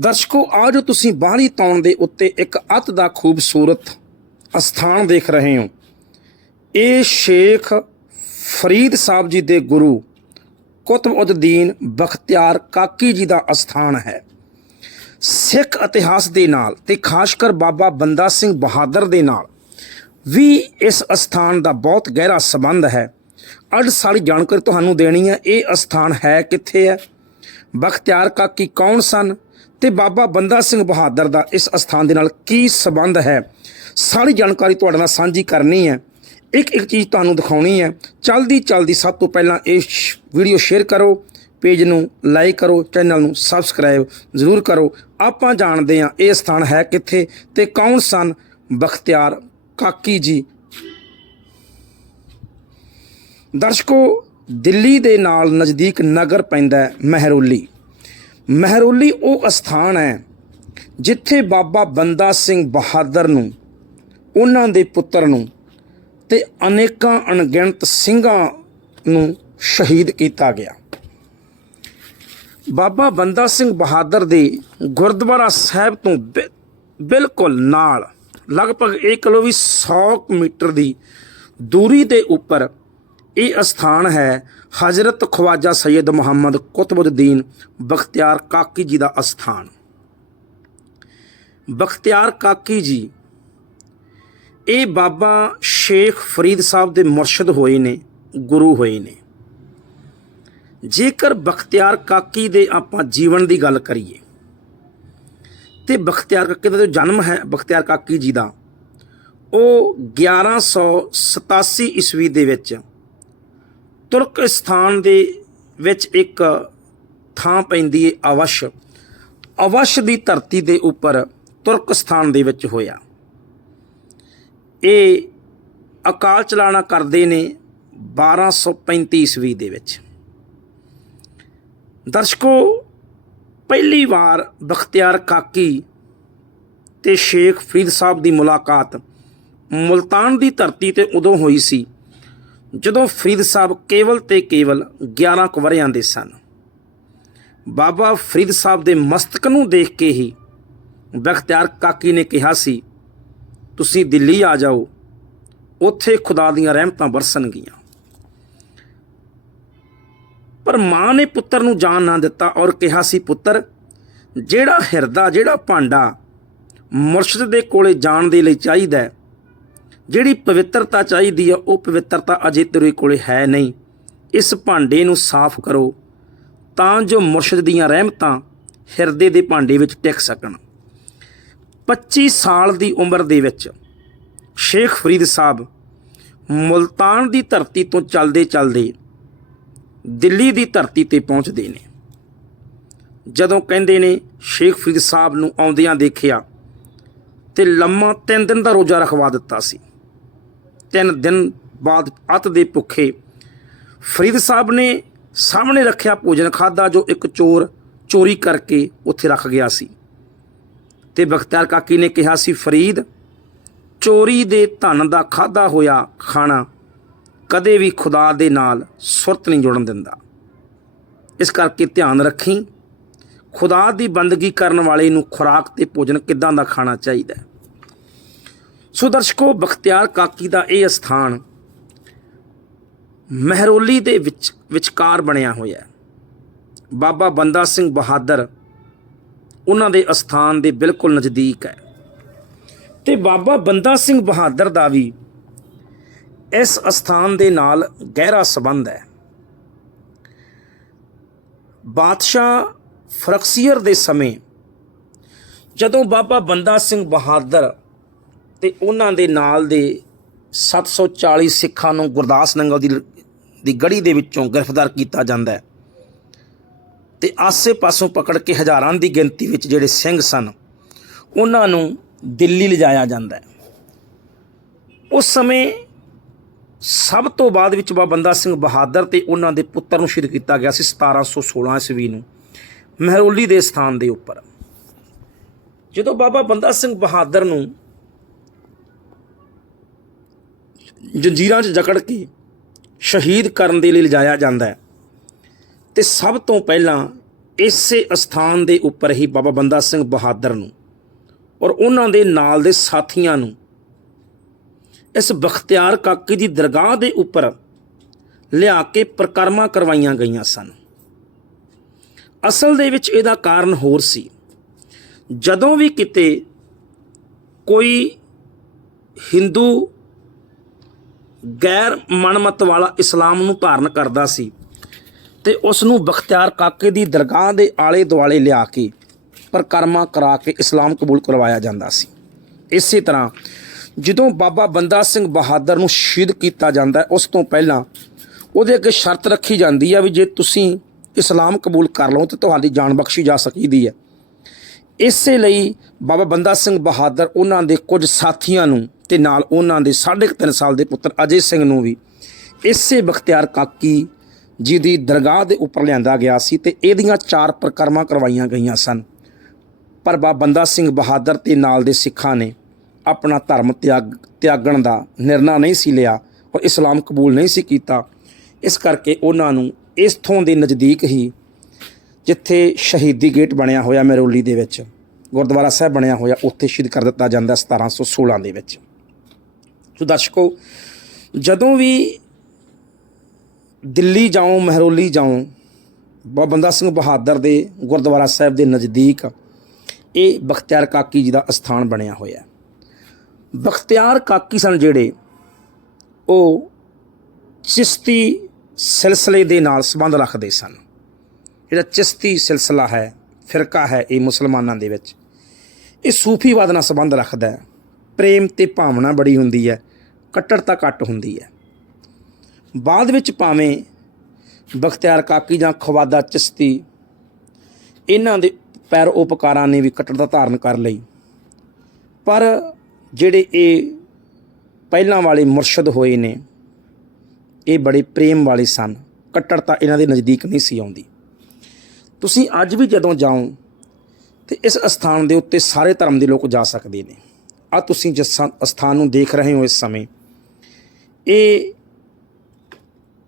ਦਰਸ਼ਕੋ ਆਜੋ ਤੁਸੀਂ ਬਾਹਰੀ ਤੌਣ ਦੇ ਉੱਤੇ ਇੱਕ ਅਤ ਦਾ ਖੂਬਸੂਰਤ ਅਸਥਾਨ ਦੇਖ ਰਹੇ ਹੋ। ਇਹ ਸ਼ੇਖ ਫਰੀਦ ਸਾਹਿਬ ਜੀ ਦੇ ਗੁਰੂ ਕੁਤਬਉদ্ਦੀਨ ਬਖਤਿਆਰ ਕਾਕੀ ਜੀ ਦਾ ਅਸਥਾਨ ਹੈ। ਸਿੱਖ ਇਤਿਹਾਸ ਦੇ ਨਾਲ ਤੇ ਖਾਸ ਕਰ ਬਾਬਾ ਬੰਦਾ ਸਿੰਘ ਬਹਾਦਰ ਦੇ ਨਾਲ ਵੀ ਇਸ ਅਸਥਾਨ ਦਾ ਬਹੁਤ ਗਹਿਰਾ ਸੰਬੰਧ ਹੈ। ਅੱਜ ਸਾਰੀ ਜਾਣਕਾਰੀ ਤੁਹਾਨੂੰ ਦੇਣੀ ਹੈ, ਇਹ ਅਸਥਾਨ ਹੈ ਕਿੱਥੇ ਹੈ? ਬਖਤਿਆਰ ਕਾਕੀ ਕੌਣ ਸਨ? ਤੇ ਬਾਬਾ ਬੰਦਾ ਸਿੰਘ ਬਹਾਦਰ ਦਾ ਇਸ ਅਸਥਾਨ ਦੇ ਨਾਲ ਕੀ ਸੰਬੰਧ ਹੈ? ਸਾਰੀ ਜਾਣਕਾਰੀ ਤੁਹਾਡੇ ਨਾਲ ਸਾਂਝੀ ਕਰਨੀ ਹੈ। ਇੱਕ ਇੱਕ ਚੀਜ਼ ਤੁਹਾਨੂੰ ਦਿਖਾਉਣੀ ਹੈ। ਚਲਦੀ ਚਲਦੀ ਸਭ ਤੋਂ ਪਹਿਲਾਂ ਇਹ ਸ਼- ਵੀਡੀਓ ਸ਼ੇਅਰ ਕਰੋ, ਪੇਜ ਨੂੰ ਲਾਈਕ ਕਰੋ, ਚੈਨਲ ਨੂੰ ਸਬਸਕ੍ਰਾਈਬ ਜ਼ਰੂਰ ਕਰੋ। ਆਪਾਂ ਜਾਣਦੇ ਹਾਂ ਇਹ ਸਥਾਨ ਹੈ ਕਿੱਥੇ ਤੇ ਕੌਣ ਸਨ ਬਖਤਿਆਰ ਕਾਕੀ ਜੀ। ਦਰਸ਼ਕੋ, ਦਿੱਲੀ ਦੇ ਨਾਲ ਨਜ਼ਦੀਕ ਨਗਰ ਪੈਂਦਾ ਹੈ ਮਹਿਰੌਲੀ। ਮਹਿਰੌਲੀ ਉਹ ਅਸਥਾਨ ਹੈ ਜਿੱਥੇ ਬਾਬਾ ਬੰਦਾ ਸਿੰਘ ਬਹਾਦਰ ਨੂੰ, ਉਹਨਾਂ ਦੇ ਪੁੱਤਰ ਨੂੰ ਤੇ ਅਨੇਕਾਂ ਅਣਗਿਣਤ ਸਿੰਘਾਂ ਨੂੰ ਸ਼ਹੀਦ ਕੀਤਾ ਗਿਆ। ਬਾਬਾ ਬੰਦਾ ਸਿੰਘ ਬਹਾਦਰ ਦੇ ਗੁਰਦੁਆਰਾ ਸਾਹਿਬ ਤੋਂ ਬਿ- ਬਿਲਕੁਲ ਨਾਲ, ਲਗਭਗ ਇਹ ਕਿਲੋ ਵੀ 100 ਮੀਟਰ ਦੀ ਦੂਰੀ ਦੇ ਉੱਪਰ ਇਹ ਅਸਥਾਨ ਹੈ ਹਜ਼ਰਤ ਖਵਾਜਾ ਸੈਦ ਮੁਹੰਮਦ ਕੁਤਬਉদ্ਦੀਨ ਬਖਤਿਆਰ ਕਾਕੀ ਜੀ ਦਾ ਅਸਥਾਨ। ਬਖਤਿਆਰ ਕਾਕੀ ਜੀ, ਇਹ ਬਾਬਾ ਸ਼ੇਖ ਫਰੀਦ ਸਾਹਿਬ ਦੇ ਮੁਰਸ਼ਿਦ ਹੋਏ ਨੇ, ਗੁਰੂ ਹੋਏ ਨੇ। ਜੇਕਰ ਬਖਤਿਆਰ ਕਾਕੀ ਦੇ ਆਪਾਂ ਜੀਵਨ ਦੀ ਗੱਲ ਕਰੀਏ, ਤੇ ਬਖਤਿਆਰ ਕਾਕੀ ਦਾ ਜੋ ਜਨਮ ਹੈ, ਬਖਤਿਆਰ ਕਾਕੀ ਜੀ ਦਾ, ਉਹ 1187 ਈਸਵੀ ਦੇ ਵਿੱਚ ਤੁਰਕਸਤਾਨ ਦੇ ਵਿੱਚ ਇੱਕ ਥਾਂ ਪੈਂਦੀ ਹੈ ਅਵਸ਼। ਅਵਸ਼ ਦੀ ਧਰਤੀ ਦੇ ਉੱਪਰ ਤੁਰਕਸਤਾਨ ਦੇ ਵਿੱਚ ਹੋਇਆ। ਇਹ ਅਕਾਲ ਚਲਾਣਾ ਕਰਦੇ ਨੇ 1235 ਈਸਵੀ ਦੇ ਵਿੱਚ। ਦਰਸ਼ਕੋ, ਪਹਿਲੀ ਵਾਰ ਬਖਤਿਆਰ ਕਾਕੀ ਤੇ ਸ਼ੇਖ ਫਰੀਦ ਸਾਹਿਬ ਦੀ ਮੁਲਾਕਾਤ ਮੁਲਤਾਨ ਦੀ ਧਰਤੀ ਤੇ ਉਦੋਂ ਹੋਈ ਸੀ। ਜਦੋਂ ਫਰੀਦ ਸਾਹਿਬ ਕੇਵਲ ਤੇ ਕੇਵਲ 11 ਕੁ ਵਰ੍ਹਿਆਂ ਦੇ ਸਨ, ਬਾਬਾ ਫਰੀਦ ਸਾਹਿਬ ਦੇ ਮਸਤਕ ਨੂੰ ਦੇਖ ਕੇ ਹੀ ਬਖਤਿਆਰ ਕਾਕੀ ਨੇ ਕਿਹਾ ਸੀ, ਤੁਸੀਂ ਦਿੱਲੀ ਆ ਜਾਓ, ਉੱਥੇ ਖੁਦਾ ਦੀਆਂ ਰਹਿਮਤਾਂ ਵਰਸਣਗੀਆਂ ਪਰ ਮਾਂ ਨੇ ਪੁੱਤਰ ਨੂੰ ਜਾਣ ਨਾ ਦਿੱਤਾ ਔਰ ਕਿਹਾ ਸੀ, ਪੁੱਤਰ, ਜਿਹੜਾ ਹਿਰਦਾ, ਜਿਹੜਾ ਭਾਂਡਾ ਮੁਰਸ਼ਿਦ ਦੇ ਕੋਲੇ ਜਾਣ ਦੇ ਲਈ ਚਾਹੀਦਾ ਹੈ ਜਿਹੜੀ ਪਵਿੱਤਰਤਾ ਚਾਹੀਦੀ ਆ, ਉਹ ਪਵਿੱਤਰਤਾ ਅਜੇ ਤੇਰੇ ਕੋਲੇ ਹੈ ਨਹੀਂ। ਇਸ ਭਾਂਡੇ ਨੂੰ ਸਾਫ਼ ਕਰੋ ਤਾਂ ਜੋ ਮੁਰਸ਼ਿਦ ਦੀਆਂ ਰਹਿਮਤਾਂ ਹਿਰਦੇ ਦੇ ਭਾਂਡੇ ਵਿੱਚ ਟਿਕ ਸਕਣ। 25 ਸਾਲ ਦੀ ਉਮਰ ਦੇ ਵਿੱਚ ਸ਼ੇਖ ਫਰੀਦ ਸਾਹਿਬ ਮੁਲਤਾਨ ਦੀ ਧਰਤੀ ਤੋਂ ਚੱਲਦੇ ਚੱਲਦੇ ਦਿੱਲੀ ਦੀ ਧਰਤੀ ਤੇ ਪਹੁੰਚਦੇ ਨੇ। ਜਦੋਂ ਕਹਿੰਦੇ ਨੇ, ਸ਼ੇਖ ਫਰੀਦ ਸਾਹਿਬ ਨੂੰ ਆਉਂਦਿਆਂ ਦੇਖਿਆ ਤੇ ਲੰਮਾ 3 ਦਿਨ ਦਾ ਰੋਜ਼ਾ ਰਖਵਾ ਦਿੱਤਾ ਸੀ। ਤਿੰਨ ਦਿਨ ਬਾਅਦ ਅਤ ਦੇ ਭੁੱਖੇ ਫਰੀਦ ਸਾਹਿਬ ਨੇ ਸਾਹਮਣੇ ਰੱਖਿਆ ਭੋਜਨ ਖਾਦਾ ਜੋ ਇੱਕ ਚੋਰ ਚੋਰੀ ਕਰਕੇ ਉੱਥੇ ਰੱਖ ਗਿਆ ਸੀ। ਤੇ ਬਖਤਿਆਰ ਕਾਕੀ ਨੇ ਕਿਹਾ ਸੀ, ਫਰੀਦ, ਚੋਰੀ ਦੇ ਧਨ ਦਾ ਖਾਦਾ ਹੋਇਆ ਖਾਣਾ ਕਦੇ ਵੀ ਖੁਦਾ ਦੇ ਨਾਲ ਸੁਰਤ ਨਹੀਂ ਜੁੜਨ ਦਿੰਦਾ। ਇਸ ਕਰਕੇ ਧਿਆਨ ਰੱਖੀ, ਖੁਦਾ ਦੀ ਬੰਦਗੀ ਕਰਨ ਵਾਲੇ ਨੂੰ ਖੁਰਾਕ ਤੇ ਭੋਜਨ ਕਿੱਦਾਂ ਦਾ ਖਾਣਾ ਚਾਹੀਦਾ ਹੈ? ਸੋ ਦਰਸ਼ਕੋ, ਬਖਤਿਆਰ ਕਾਕੀ ਦਾ ਇਹ ਸਥਾਨ ਮਹਿਰੋਲੀ ਦੇ ਵਿੱਚ ਵਿਚਕਾਰ ਬਣਿਆ ਹੋਇਆ ਹੈ। ਬਾਬਾ ਬੰਦਾ ਸਿੰਘ ਬਹਾਦਰ ਉਹਨਾਂ ਦੇ ਅਸਥਾਨ ਦੇ ਬਿਲਕੁਲ ਨਜ਼ਦੀਕ ਹੈ। ਤੇ ਬਾਬਾ ਬੰਦਾ ਸਿੰਘ ਬਹਾਦਰ ਦਾ ਵੀ ਇਸ ਅਸਥਾਨ ਦੇ ਨਾਲ ਗਹਿਰਾ ਸੰਬੰਧ ਹੈ। ਬਾਦਸ਼ਾਹ ਫਰਕਸੀਅਰ ਦੇ ਸਮੇਂ ਜਦੋਂ ਬਾਬਾ ਬੰਦਾ ਸਿੰਘ ਬਹਾਦਰ ਤੇ ਉਹਨਾਂ ਦੇ ਨਾਲ ਦੇ 740 ਸਿੱਖਾਂ ਨੂੰ ਗੁਰਦਾਸ ਨੰਗਲ ਦੀ ਦੀ ਗੜੀ ਦੇ ਵਿੱਚੋਂ ਗ੍ਰਿਫਤਾਰ ਕੀਤਾ ਜਾਂਦਾ ਹੈ। ਤੇ ਆਸੇ-ਪਾਸੋਂ ਪਕੜ ਕੇ ਹਜ਼ਾਰਾਂ ਦੀ ਗਿਣਤੀ ਵਿੱਚ ਜਿਹੜੇ ਸਿੰਘ ਸਨ, ਉਹਨਾਂ ਨੂੰ ਦਿੱਲੀ ਲਿਜਾਇਆ ਜਾਂਦਾ ਹੈ। ਉਸ ਸਮੇਂ ਸਭ ਤੋਂ ਬਾਅਦ ਵਿੱਚ ਬਾਬਾ ਬੰਦਾ ਸਿੰਘ ਬਹਾਦਰ ਤੇ ਉਹਨਾਂ ਦੇ ਪੁੱਤਰ ਨੂੰ ਸ਼ਹੀਦ ਕੀਤਾ ਗਿਆ ਸੀ 1716 ਈਸਵੀ ਨੂੰ, ਮਹਿਰੋਲੀ ਦੇ ਸਥਾਨ ਦੇ ਉੱਪਰ। ਜਦੋਂ ਬਾਬਾ ਬੰਦਾ ਸਿੰਘ ਬਹਾਦਰ ਨੂੰ ਜੰਜੀਰਾਂ 'ਚ ਜਕੜ ਕੇ ਸ਼ਹੀਦ ਕਰਨ ਦੇ ਲਈ ਲਿਜਾਇਆ ਜਾਂਦਾ ਹੈ। ਤੇ ਸਭ ਤੋਂ ਪਹਿਲਾਂ ਇਸੇ ਅਸਥਾਨ ਦੇ ਉੱਪਰ ਹੀ ਬਾਬਾ ਬੰਦਾ ਸਿੰਘ ਬਹਾਦਰ ਨੂੰ ਔਰ ਉਹਨਾਂ ਦੇ ਨਾਲ ਦੇ ਸਾਥੀਆਂ ਨੂੰ ਇਸ ਬਖਤਿਆਰ ਕਾਕੀ ਦੀ ਦਰਗਾਹ ਦੇ ਉੱਪਰ ਲਿਆ ਕੇ ਪ੍ਰਕਰਮਾਂ ਕਰਵਾਈਆਂ ਗਈਆਂ ਸਨ। ਅਸਲ ਦੇ ਵਿੱਚ ਇਹਦਾ ਕਾਰਨ ਹੋਰ ਸੀ। ਜਦੋਂ ਵੀ ਕਿਤੇ ਕੋਈ ਹਿੰਦੂ ਗੈਰ ਮਨਮਤ ਵਾਲਾ ਇਸਲਾਮ ਨੂੰ ਧਾਰਨ ਕਰਦਾ ਸੀ ਤੇ ਉਸ ਨੂੰ ਬਖਤਿਆਰ ਕਾਕੇ ਦੀ ਦਰਗਾਹ ਦੇ ਆਲੇ ਦੁਆਲੇ ਲਿਆ ਕੇ ਪ੍ਰਕਰਮਾ ਕਰਾ ਕੇ ਇਸਲਾਮ ਕਬੂਲ ਕਰਵਾਇਆ ਜਾਂਦਾ ਸੀ। ਇਸੇ ਤਰ੍ਹਾਂ ਜਦੋਂ ਬਾਬਾ ਬੰਦਾ ਸਿੰਘ ਬਹਾਦਰ ਨੂੰ ਸ਼ਹੀਦ ਕੀਤਾ ਜਾਂਦਾ ਹੈ, ਉਸ ਤੋਂ ਪਹਿਲਾਂ ਉਹਦੇ ਅੱਗੇ ਸ਼ਰਤ ਰੱਖੀ ਜਾਂਦੀ ਹੈ ਵੀ ਜੇ ਤੁਸੀਂ ਇਸਲਾਮ ਕਬੂਲ ਕਰ ਲਓ ਤਾਂ ਤੁਹਾਡੀ ਜਾਨ ਬਖਸ਼ੀ ਜਾ ਸਕੀਦੀ ਹੈ। ਇਸੇ ਲਈ ਬਾਬਾ ਬੰਦਾ ਸਿੰਘ ਬਹਾਦਰ ਉਹਨਾਂ ਦੇ ਕੁਝ ਸਾਥੀਆਂ ਨੂੰ ਤੇ ਨਾਲ ਉਹਨਾਂ ਦੇ 3.5 ਸਾਲ ਦੇ ਪੁੱਤਰ ਅਜੇ ਸਿੰਘ ਨੂੰ ਵੀ ਇਸੇ ਬਖਤਿਆਰ ਕਾਕੀ ਜੀ ਦੀ ਦਰਗਾਹ ਦੇ ਉੱਪਰ ਲਿਆਂਦਾ ਗਿਆ ਸੀ ਤੇ ਇਹਦੀਆਂ ਚਾਰ ਪ੍ਰਕਰਮਾਂ ਕਰਵਾਈਆਂ ਗਈਆਂ ਸਨ। ਪਰ ਬਾਬਾ ਬੰਦਾ ਸਿੰਘ ਬਹਾਦਰ ਤੇ ਨਾਲ ਦੇ ਸਿੱਖਾਂ ਨੇ ਆਪਣਾ ਧਰਮ ਤਿਆਗ, ਤਿਆਗਣ ਦਾ ਨਿਰਣਾ ਨਹੀਂ ਸੀ ਲਿਆ ਔਰ ਇਸਲਾਮ ਕਬੂਲ ਨਹੀਂ ਸੀ ਕੀਤਾ। ਇਸ ਕਰਕੇ ਉਹਨਾਂ ਨੂੰ ਇਸ ਥੋਂ ਦੇ ਨਜ਼ਦੀਕ ਹੀ ਜਿੱਥੇ ਸ਼ਹੀਦੀ ਗੇਟ ਬਣਿਆ ਹੋਇਆ ਮੈਰੋਲੀ ਦੇ ਵਿੱਚ, ਗੁਰਦੁਆਰਾ ਸਾਹਿਬ ਬਣਿਆ ਹੋਇਆ, ਉੱਥੇ ਸ਼ਹੀਦ ਕਰ ਦਿੱਤਾ ਜਾਂਦਾ 1716 ਦੇ ਵਿੱਚ। ਸੋ ਦਰਸ਼ਕੋ ਜਦੋਂ ਵੀ ਦਿੱਲੀ ਜਾਓ ਮਹਿਰੋਲੀ ਜਾਓ ਬਾਬਾ ਬੰਦਾ ਸਿੰਘ ਬਹਾਦਰ ਦੇ ਗੁਰਦੁਆਰਾ ਸਾਹਿਬ ਦੇ ਨਜ਼ਦੀਕ ਇਹ ਬਖਤਿਆਰ ਕਾਕੀ ਜੀ ਦਾ ਅਸਥਾਨ ਬਣਿਆ ਹੋਇਆ ਬਖਤਿਆਰ ਕਾਕੀ ਸਨ ਜਿਹੜੇ, ਉਹ ਚਿਸ਼ਤੀ ਸਿਲਸਿਲੇ ਦੇ ਨਾਲ ਸੰਬੰਧ ਰੱਖਦੇ ਸਨ। ਜਿਹੜਾ ਚਿਸ਼ਤੀ ਸਿਲਸਿਲਾ ਹੈ, ਫਿਰਕਾ ਹੈ ਇਹ ਮੁਸਲਮਾਨਾਂ ਦੇ ਵਿੱਚ, ਇਹ ਸੂਫੀਵਾਦ ਨਾਲ ਸੰਬੰਧ ਰੱਖਦਾ ਹੈ। ਪ੍ਰੇਮ ਤੇ ਭਾਵਨਾ ਬੜੀ ਹੁੰਦੀ ਹੈ। ਕੱਟੜਤਾ ਘੱਟ ਹੁੰਦੀ ਹੈ। ਬਾਅਦ ਵਿੱਚ ਭਾਵੇਂ ਬਖਤਿਆਰ ਕਾਕੀ ਜਾਂ ਖਵਾਦਾ ਚਿਸ਼ਤੀ, ਇਹਨਾਂ ਦੇ ਪੈਰ ਉਪਕਾਰਾਂ ਨੇ ਵੀ ਕੱਟੜਤਾ ਧਾਰਨ ਕਰ ਲਈ। ਪਰ ਜਿਹੜੇ ਇਹ ਪਹਿਲਾਂ ਵਾਲੇ ਮੁਰਸ਼ਦ ਹੋਏ ਨੇ, ਇਹ ਬੜੇ ਪ੍ਰੇਮ ਵਾਲੇ ਸਨ। ਕੱਟੜਤਾ ਇਹਨਾਂ ਦੇ ਨਜ਼ਦੀਕ ਨਹੀਂ ਸੀ ਆਉਂਦੀ। ਤੁਸੀਂ ਅੱਜ ਵੀ ਜਦੋਂ ਜਾਓ, ਤੇ ਇਸ ਅਸਥਾਨ ਦੇ ਉੱਤੇ ਸਾਰੇ ਧਰਮ ਦੇ ਲੋਕ ਜਾ ਸਕਦੇ ਨੇ। ਆ ਤੁਸੀਂ ਜਿਸ ਸਥਾ- ਅਸਥਾਨ ਨੂੰ ਦੇਖ ਰਹੇ ਹੋ ਇਸ ਸਮੇਂ ਇਹ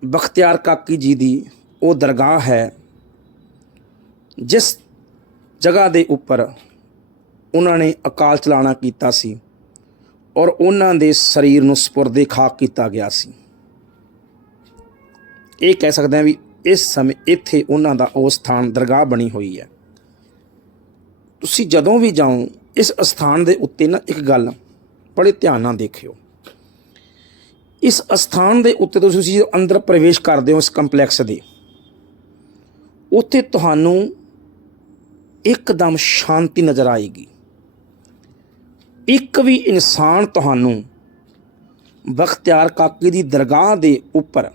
ਬਖਤਿਆਰ ਕਾਕੀ ਜੀ ਦੀ ਉਹ ਦਰਗਾਹ ਹੈ, ਜਿਸ ਜਗ੍ਹਾ ਦੇ ਉੱਪਰ ਉਹਨਾਂ ਨੇ ਅਕਾਲ ਚਲਾਣਾ ਕੀਤਾ ਸੀ ਔਰ ਉਹਨਾਂ ਦੇ ਸਰੀਰ ਨੂੰ ਸਪੁਰਦੇ ਖਾਕ ਕੀਤਾ ਗਿਆ ਸੀ। ਇਹ ਕਹਿ ਸਕਦੇ ਹਾਂ ਵੀ ਇਸ ਸਮੇਂ ਇੱਥੇ ਉਹਨਾਂ ਦਾ ਉਹ ਸਥਾਨ, ਦਰਗਾਹ ਬਣੀ ਹੋਈ ਹੈ। ਤੁਸੀਂ ਜਦੋਂ ਵੀ ਜਾਓ, ਇਸ ਅਸਥਾਨ ਦੇ ਉੱਤੇ ਨਾ ਇੱਕ ਗੱਲ ਬੜੇ ਧਿਆਨ ਨਾਲ ਦੇਖਿਓ। ਇਸ ਅਸਥਾਨ ਦੇ ਉੱਤੇ ਤੁਸੀਂ ਜਦੋਂ ਅੰਦਰ ਪ੍ਰਵੇਸ਼ ਕਰਦੇ ਹੋ ਇਸ ਕੰਪਲੈਕਸ ਦੇ, ਉੱਥੇ ਤੁਹਾਨੂੰ ਇੱਕਦਮ ਸ਼ਾਂਤੀ ਨਜ਼ਰ ਆਏਗੀ। ਇੱਕ ਵੀ ਇਨਸਾਨ ਤੁਹਾਨੂੰ ਬਖਤਿਆਰ ਕਾਕੀ ਦੀ ਦਰਗਾਹ ਦੇ ਉੱਪਰ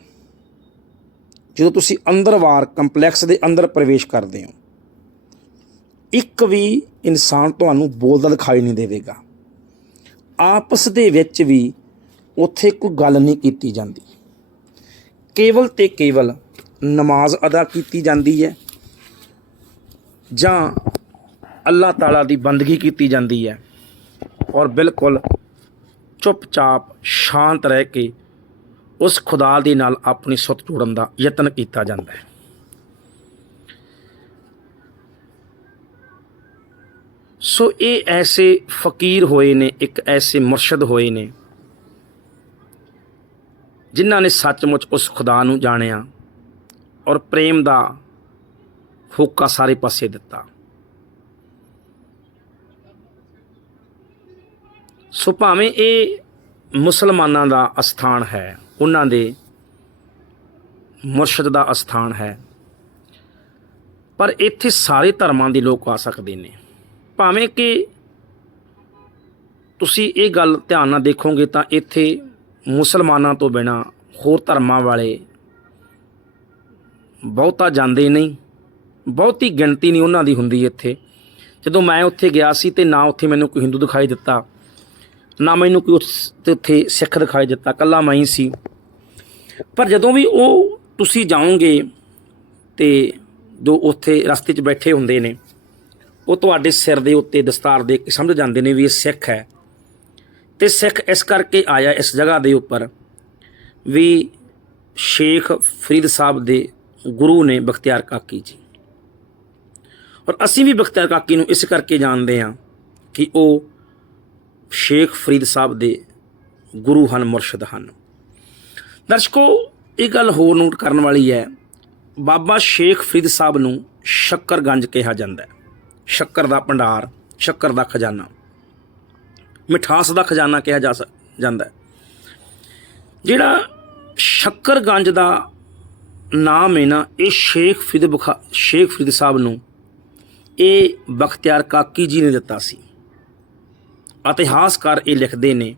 ਜਦੋਂ ਤੁਸੀਂ ਅੰਦਰ ਵਾਰ ਕੰਪਲੈਕਸ ਦੇ ਅੰਦਰ ਪ੍ਰਵੇਸ਼ ਕਰਦੇ ਹੋ, ਇੱਕ ਵੀ ਇਨਸਾਨ ਤੁਹਾਨੂੰ ਬੋਲਦਾ ਦਿਖਾਈ ਨਹੀਂ ਦੇਵੇਗਾ। ਆਪਸ ਦੇ ਵਿੱਚ ਵੀ ਉੱਥੇ ਕੋਈ ਗੱਲ ਨਹੀਂ ਕੀਤੀ ਜਾਂਦੀ। ਕੇਵਲ ਤੇ ਕੇਵਲ ਨਮਾਜ਼ ਅਦਾ ਕੀਤੀ ਜਾਂਦੀ ਹੈ ਜਾਂ ਅੱਲਾਹ ਤਾਲਾ ਦੀ ਬੰਦਗੀ ਕੀਤੀ ਜਾਂਦੀ ਹੈ ਔਰ ਬਿਲਕੁਲ ਚੁੱਪਚਾਪ ਸ਼ਾਂਤ ਰਹਿ ਕੇ ਉਸ ਖੁਦਾ ਦੇ ਨਾਲ ਆਪਣੀ ਸੁੱਤ ਜੋੜਨ ਦਾ ਯਤਨ ਕੀਤਾ ਜਾਂਦਾ ਹੈ। ਸੋ ਇਹ ਐਸੇ ਫਕੀਰ ਹੋਏ ਨੇ, ਇੱਕ ਐਸੇ ਮੁਰਸ਼ਦ ਹੋਏ ਨੇ ਜਿਨ੍ਹਾਂ ਨੇ ਸੱਚਮੁੱਚ ਉਸ ਖੁਦਾ ਨੂੰ ਜਾਣਿਆ ਔਰ ਪ੍ਰੇਮ ਦਾ ਹੋਕਾ ਸਾਰੇ ਪਾਸੇ ਦਿੱਤਾ। ਸੋ ਭਾਵੇਂ ਇਹ ਮੁਸਲਮਾਨਾਂ ਦਾ ਅਸਥਾਨ ਹੈ, ਉਹਨਾਂ ਦੇ ਮੁਰਸ਼ਦ ਦਾ ਅਸਥਾਨ ਹੈ, ਪਰ ਇੱਥੇ ਸਾਰੇ ਧਰਮਾਂ ਦੇ ਲੋਕ ਆ ਸਕਦੇ ਨੇ। ਭਾਵੇਂ ਕਿ ਤੁਸੀਂ ਇਹ ਗੱਲ ਧਿਆਨ ਨਾਲ ਦੇਖੋਗੇ ਤਾਂ ਇੱਥੇ ਮੁਸਲਮਾਨਾਂ ਤੋਂ ਬਿਨਾ ਹੋਰ ਧਰਮਾਂ ਵਾਲੇ ਬਹੁਤਾ ਜਾਂਦੇ ਨਹੀਂ, ਬਹੁਤੀ ਗਿਣਤੀ ਨਹੀਂ ਉਹਨਾਂ ਦੀ ਹੁੰਦੀ ਇੱਥੇ। ਜਦੋਂ ਮੈਂ ਉੱਥੇ ਗਿਆ ਸੀ ਤੇ ਨਾ ਉੱਥੇ ਮੈਨੂੰ ਕੋਈ ਹਿੰਦੂ ਦਿਖਾਈ ਦਿੱਤਾ, ਨਾ ਮੈਨੂੰ ਕੋਈ ਉਸ- ਤੇ ਉੱਥੇ ਸਿੱਖ ਦਿਖਾਈ ਦਿੱਤਾ ਕੱਲਾ ਮੈਂ ਹੀ ਸੀ। ਪਰ ਜਦੋਂ ਵੀ ਉਹ ਤੁਸੀਂ ਜਾਓਗੇ ਤੇ ਜੋ ਉੱਥੇ ਰਸਤੇ 'ਚ ਬੈਠੇ ਹੁੰਦੇ ਨੇ, ਉਹ ਤੁਹਾਡੇ ਸਿਰ ਦੇ ਉੱਤੇ ਦਸਤਾਰ ਦੇ ਕੇ ਸਮਝ ਜਾਂਦੇ ਨੇ ਵੀ ਇਹ ਸਿੱਖ ਹੈ। ਤੇ ਸਿੱਖ ਇਸ ਕਰਕੇ ਆਇਆ ਇਸ ਜਗ੍ਹਾ ਦੇ ਉੱਪਰ ਵੀ ਸ਼ੇਖ ਫਰੀਦ ਸਾਹਿਬ ਦੇ ਗੁਰੂ ਨੇ ਬਖਤਿਆਰ ਕਾਕੀ ਜੀ। ਔਰ ਅਸੀਂ ਵੀ ਬਖਤਿਆਰ ਕਾਕੀ ਨੂੰ ਇਸ ਕਰਕੇ ਜਾਣਦੇ ਹਾਂ ਕਿ ਉਹ ਸ਼ੇਖ ਫਰੀਦ ਸਾਹਿਬ ਦੇ ਗੁਰੂ ਹਨ, ਮੁਰਸ਼ਿਦ ਹਨ। ਦਰਸ਼ਕੋ, ਇਹ ਗੱਲ ਹੋਰ ਨੋਟ ਕਰਨ ਵਾਲੀ ਹੈ, ਬਾਬਾ ਸ਼ੇਖ ਫਰੀਦ ਸਾਹਿਬ ਨੂੰ ਸ਼ੱਕਰਗੰਜ ਕਿਹਾ ਜਾਂਦਾ ਹੈ। ਸ਼ੱਕਰ ਦਾ ਭੰਡਾਰ, ਸ਼ੱਕਰ ਦਾ ਖਜ਼ਾਨਾ। ਮਿਠਾਸ ਦਾ ਖਜ਼ਾਨਾ ਕਿਹਾ ਜਾ ਸਕ- ਜਾਂਦਾ ਹੈ। ਜਿਹੜਾ ਸ਼ੱਕਰਗੰਜ ਦਾ ਨਾਮ ਹੈ ਨਾ, ਇਹ ਸ਼ੇਖ ਫਰੀਦ ਬੁਖਾ, ਸ਼ੇਖ ਫਰੀਦ ਸਾਹਿਬ ਨੂੰ ਇਹ ਬਖਤਿਆਰ ਕਾਕੀ ਜੀ ਨੇ ਦਿੱਤਾ ਸੀ। ਇਤਿਹਾਸਕਾਰ ਇਹ ਲਿਖਦੇ ਨੇ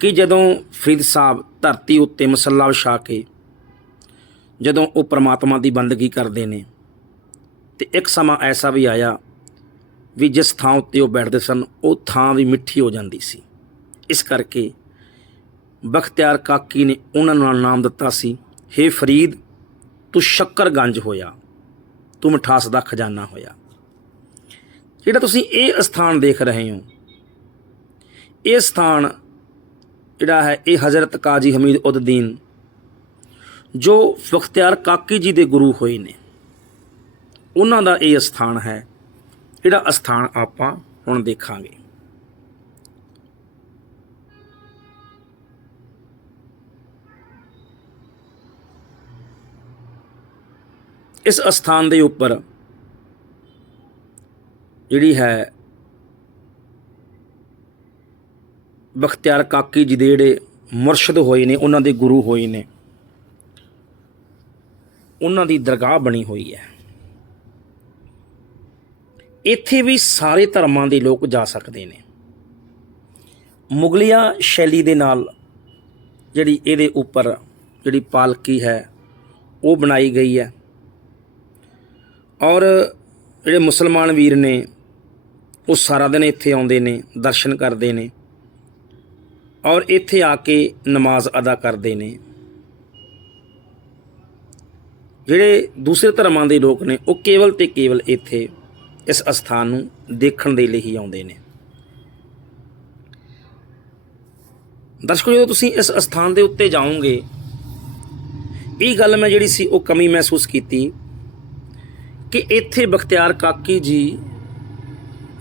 ਕਿ ਜਦੋਂ ਫਰੀਦ ਸਾਹਿਬ ਧਰਤੀ ਉੱਤੇ ਮਸੱਲਾ ਵਿਛਾ ਕੇ ਜਦੋਂ ਉਹ ਪ੍ਰਮਾਤਮਾ ਦੀ ਬੰਦਗੀ ਕਰਦੇ ਨੇ, ਤੇ ਇੱਕ ਸਮਾਂ ਐਸਾ ਵੀ ਆਇਆ ਵੀ ਜਿਸ ਥਾਂ ਉੱਤੇ ਉਹ ਬੈਠਦੇ ਸਨ, ਉਹ ਥਾਂ ਵੀ ਮਿੱਠੀ ਹੋ ਜਾਂਦੀ ਸੀ। ਇਸ ਕਰਕੇ ਬਖਤਿਆਰ ਕਾਕੀ ਨੇ ਉਹਨਾਂ ਨੂੰ ਨਾਮ ਦਿੱਤਾ ਸੀ, ਹੇ ਫਰੀਦ, ਤੂੰ ਸ਼ੱਕਰਗੰਜ ਹੋਇਆ, ਤੂੰ ਮਿਠਾਸ ਦਾ ਖਜ਼ਾਨਾ ਹੋਇਆ। ਜਿਹੜਾ ਤੁਸੀਂ ਇਹ ਸਥਾਨ ਦੇਖ ਰਹੇ ਹੋ, ਇਹ ਸਥਾਨ ਜਿਹੜਾ ਹੈ, ਇਹ ਹਜ਼ਰਤ ਕਾਜੀ ਹਮੀਦ ਉਦਦੀਨ, ਜੋ ਬਖਤਿਆਰ ਕਾਕੀ ਜੀ ਦੇ ਗੁਰੂ ਹੋਏ ਨੇ, ਉਹਨਾਂ ਦਾ ਇਹ ਸਥਾਨ ਹੈ ਜਿਹੜਾ ਅਸਥਾਨ ਆਪਾਂ ਹੁਣ ਦੇਖਾਂਗੇ। ਇਸ ਅਸਥਾਨ ਦੇ ਉੱਪਰ ਜਿਹੜੀ ਹੈ ਬਖਤਿਆਰ ਕਾਕੀ ਜੀ ਦੇ ਜਿਹੜੇ ਮੁਰਸ਼ਿਦ ਹੋਏ ਨੇ, ਉਹਨਾਂ ਦੇ ਗੁਰੂ ਹੋਏ ਨੇ। ਉਹਨਾਂ ਦੀ ਦਰਗਾਹ ਬਣੀ ਹੋਈ ਹੈ। ਇੱਥੇ ਵੀ ਸਾਰੇ ਧਰਮਾਂ ਦੇ ਲੋਕ ਜਾ ਸਕਦੇ ਨੇ। ਮੁਗਲਿਆ ਸ਼ੈਲੀ ਦੇ ਨਾਲ ਜਿਹੜੀ ਇਹਦੇ ਉੱਪਰ ਜਿਹੜੀ ਪਾਲਕੀ ਹੈ, ਉਹ ਬਣਾਈ ਗਈ ਹੈ। ਔਰ ਜਿਹੜੇ ਮੁਸਲਮਾਨ ਵੀਰ ਨੇ, ਉਹ ਸਾਰਾ ਦਿਨ ਇੱਥੇ ਆਉਂਦੇ ਨੇ, ਦਰਸ਼ਨ ਕਰਦੇ ਨੇ। ਔਰ ਇੱਥੇ ਆ ਕੇ ਨਮਾਜ਼ ਅਦਾ ਕਰਦੇ ਨੇ। ਜਿਹੜੇ ਦੂਸਰੇ ਧਰਮਾਂ ਦੇ ਲੋਕ ਨੇ, ਉਹ ਕੇਵਲ ਤੇ ਕੇਵਲ ਇੱਥੇ ਇਸ ਅਸਥਾਨ ਨੂੰ ਦੇਖਣ ਦੇ ਲਈ ਹੀ ਆਉਂਦੇ ਨੇ। ਦਰਸ਼ਕੋ, ਜਦੋਂ ਤੁਸੀਂ ਇਸ ਅਸਥਾਨ ਦੇ ਉੱਤੇ ਜਾਓਗੇ, ਇਹ ਗੱਲ ਮੈਂ ਜਿਹੜੀ ਸੀ ਉਹ ਕਮੀ ਮਹਿਸੂਸ ਕੀਤੀ ਕਿ ਇੱਥੇ ਬਖਤਿਆਰ ਕਾਕੀ ਜੀ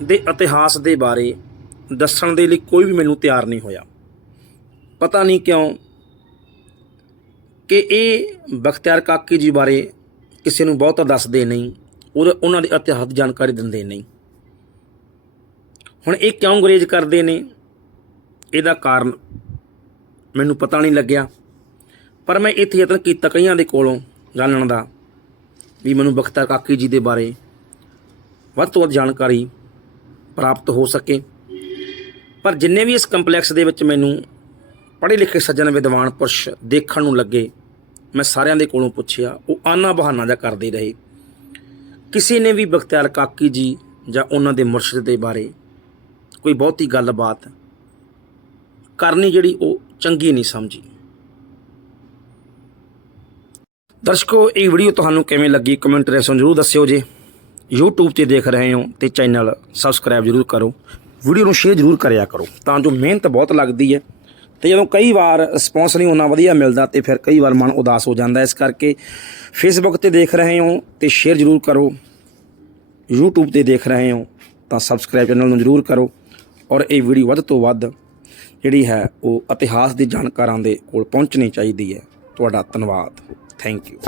ਦੇ ਇਤਿਹਾਸ ਦੇ ਬਾਰੇ ਦੱਸਣ ਦੇ ਲਈ ਕੋਈ ਵੀ ਮੈਨੂੰ ਤਿਆਰ ਨਹੀਂ ਹੋਇਆ। ਪਤਾ ਨਹੀਂ ਕਿਉਂ ਕਿ ਇਹ ਬਖਤਿਆਰ ਕਾਕੀ ਜੀ ਬਾਰੇ ਕਿਸੇ ਨੂੰ ਬਹੁਤਾ ਦੱਸਦੇ ਨਹੀਂ। ਉਹ ਉਹਨਾਂ ਦੇ ਇਤਿਹਾਸ ਜਾਣਕਾਰੀ ਦਿੰਦੇ ਨਹੀਂ। ਹੁਣ ਇਹ ਕਿਉਂ ਅੰਗਰੇਜ਼ ਕਰਦੇ ਨੇ? ਇਹਦਾ ਕਾਰਨ ਮੈਨੂੰ ਪਤਾ ਨਹੀਂ ਲੱਗਿਆ। ਪਰ ਮੈਂ ਇੱਥੇ ਯਤਨ ਕੀਤਾ ਕਈਆਂ ਦੇ ਕੋਲੋਂ ਜਾਣਨ ਦਾ ਵੀ ਮੈਨੂੰ ਬਖਤਾ ਕਾਕੀ ਜੀ ਦੇ ਬਾਰੇ ਵੱਧ ਤੋਂ ਵੱਧ ਜਾਣਕਾਰੀ ਪ੍ਰਾਪਤ ਹੋ ਸਕੇ। ਪਰ ਜਿੰਨੇ ਵੀ ਇਸ ਕੰਪਲੈਕਸ ਦੇ ਵਿੱਚ ਮੈਨੂੰ ਪੜ੍ਹੇ ਲਿਖੇ ਸੱਜਣ ਵਿਦਵਾਨ ਪੁਰਸ਼ ਦੇਖਣ ਨੂੰ ਲੱਗੇ, ਮੈਂ ਸਾਰਿਆਂ ਦੇ ਕੋਲੋਂ ਪੁੱਛਿਆ, ਉਹ ਆਨਾ ਬਹਾਨਾ ਜਾਂ ਕਰਦੇ ਰਹੇ। ਕਿਸੇ ਨੇ ਵੀ ਬਖਤਿਆਰ ਕਾਕੀ ਜੀ ਜਾਂ ਉਹਨਾਂ ਦੇ ਮੁਰਸ਼ਿਦ ਦੇ ਬਾਰੇ ਕੋਈ ਬਹੁਤੀ ਗੱਲਬਾਤ ਕਰਨੀ ਜਿਹੜੀ ਉਹ ਚੰਗੀ ਨਹੀਂ ਸਮਝੀ। ਦਰਸ਼ਕੋ, ਇਹ ਵੀਡੀਓ ਤੁਹਾਨੂੰ ਕਿਵੇਂ ਲੱਗੀ ਕਮੈਂਟ ਰੈਸਨ ਜ਼ਰੂਰ ਦੱਸਿਓ ਜੇ। YouTube ਤੇ ਦੇਖ ਰਹੇ ਹੋ ਤੇ ਚੈਨਲ ਸਬਸਕ੍ਰਾਈਬ ਜ਼ਰੂਰ ਕਰੋ। ਵੀਡੀਓ ਨੂੰ ਸ਼ੇਅਰ ਜ਼ਰੂਰ ਕਰਿਆ ਕਰੋ ਤਾਂ ਜੋ ਮਿਹਨਤ ਬਹੁਤ ਲੱਗਦੀ ਹੈ। ਤੇ ਜਦੋਂ ਕਈ ਵਾਰ ਰਿਸਪੌਂਸ ਨਹੀਂ ਉਹਨਾਂ ਵਧੀਆ ਮਿਲਦਾ ਤੇ ਫਿਰ ਕਈ ਵਾਰ ਮਨ ਉਦਾਸ ਹੋ ਜਾਂਦਾ ਇਸ ਕਰਕੇ ਫੇਸਬੁੱਕ ਤੇ ਦੇਖ ਰਹੇ ਹੋ ਤੇ ਸ਼ੇਅਰ ਜ਼ਰੂਰ ਕਰੋ। YouTube ਤੇ ਦੇਖ ਰਹੇ ਹੋ ਤਾਂ ਸਬਸਕ੍ਰਾਈਬ ਚੈਨਲ ਨੂੰ ਜ਼ਰੂਰ ਕਰੋ ਔਰ ਇਹ ਵੀਡੀਓ ਵੱਧ ਤੋਂ ਵੱਧ ਜਿਹੜੀ ਹੈ ਉਹ ਇਤਿਹਾਸ ਦੇ ਜਾਣਕਾਰਾਂ ਦੇ ਕੋਲ ਪਹੁੰਚਣੀ ਚਾਹੀਦੀ ਹੈ। ਤੁਹਾਡਾ ਧੰਨਵਾਦ। Thank you